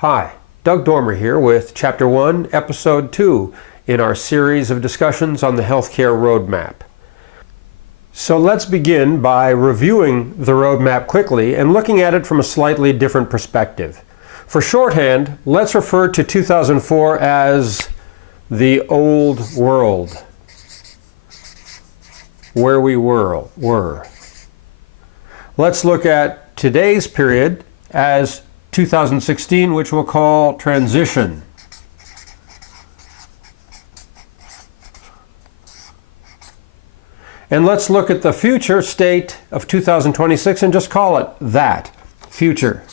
Hi, Doug Dormer here with Chapter 1, Episode 2 in our series of discussions on the healthcare roadmap. So let's begin by reviewing the roadmap quickly and looking at it from a slightly different perspective. For shorthand, let's refer to 2004 as the old world, where we were. Let's look at today's period as 2016, which we'll call transition. And let's look at the future state of 2026 and just call it that, future.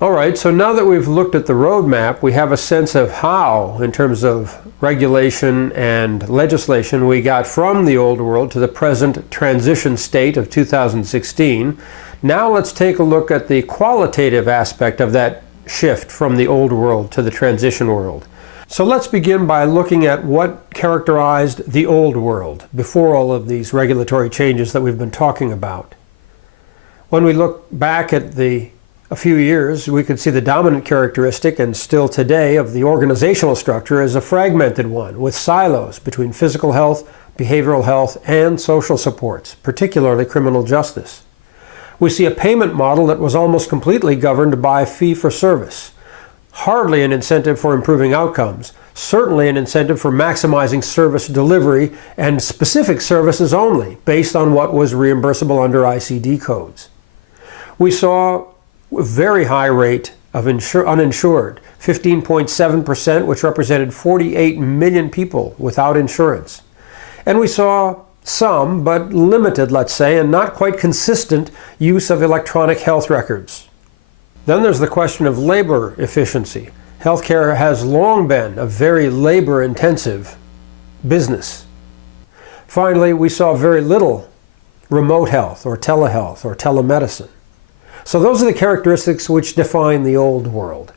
All right, so now that we've looked at the roadmap, we have a sense of how, in terms of regulation and legislation, we got from the old world to the present transition state of 2016. Now let's take a look at the qualitative aspect of that shift from the old world to the transition world. So let's begin by looking at what characterized the old world before all of these regulatory changes that we've been talking about. When we look back at a few years, we could see the dominant characteristic, and still today, of the organizational structure is a fragmented one with silos between physical health, behavioral health, and social supports, particularly criminal justice. We see a payment model that was almost completely governed by fee-for-service. Hardly an incentive for improving outcomes, certainly an incentive for maximizing service delivery and specific services only, based on what was reimbursable under ICD codes. We saw a very high rate of uninsured, 15.7%, which represented 48 million people without insurance. And we saw some, but limited, let's say, and not quite consistent use of electronic health records. Then there's the question of labor efficiency. Healthcare has long been a very labor-intensive business. Finally, we saw very little remote health or telehealth or telemedicine. So those are the characteristics which define the old world.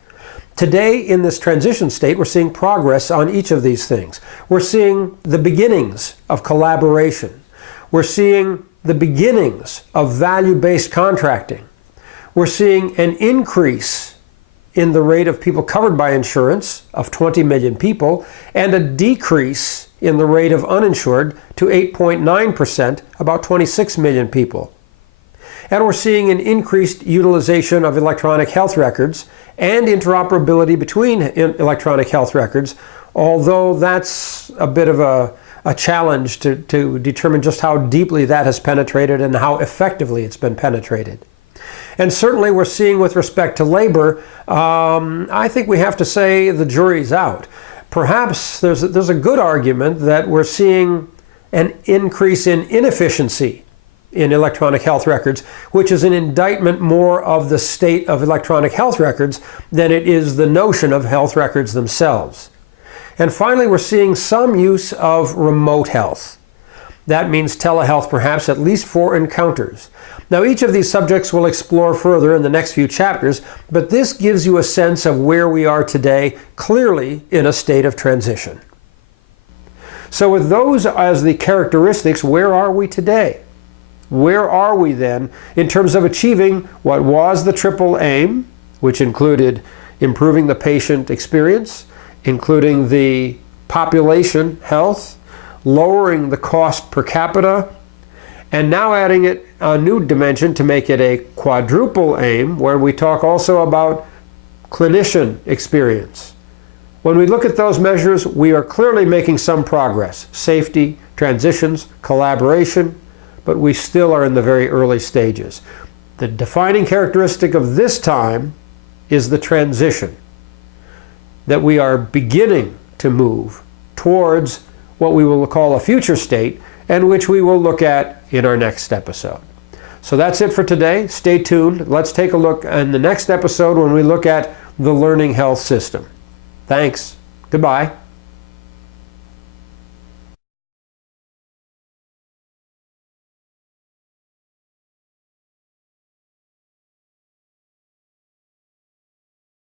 Today, in this transition state, we're seeing progress on each of these things. We're seeing the beginnings of collaboration. We're seeing the beginnings of value-based contracting. We're seeing an increase in the rate of people covered by insurance of 20 million people, and a decrease in the rate of uninsured to 8.9%, about 26 million people. And we're seeing an increased utilization of electronic health records and interoperability between electronic health records, although that's a bit of a challenge to determine just how deeply that has penetrated and how effectively it's been penetrated. And certainly we're seeing, with respect to labor, I think we have to say the jury's out. Perhaps there's a good argument that we're seeing an increase in inefficiency in electronic health records, which is an indictment more of the state of electronic health records than it is the notion of health records themselves. And finally, we're seeing some use of remote health. That means telehealth, perhaps, at least for encounters. Now, each of these subjects we'll explore further in the next few chapters, but this gives you a sense of where we are today, clearly in a state of transition. So with those as the characteristics, where are we today? Where are we then in terms of achieving what was the triple aim, which included improving the patient experience, including the population health, lowering the cost per capita, and now adding it a new dimension to make it a quadruple aim, where we talk also about clinician experience. When we look at those measures, we are clearly making some progress: safety, transitions, collaboration, but we still are in the very early stages. The defining characteristic of this time is the transition, that we are beginning to move towards what we will call a future state, and which we will look at in our next episode. So that's it for today. Stay tuned. Let's take a look in the next episode when we look at the learning health system. Thanks. Goodbye.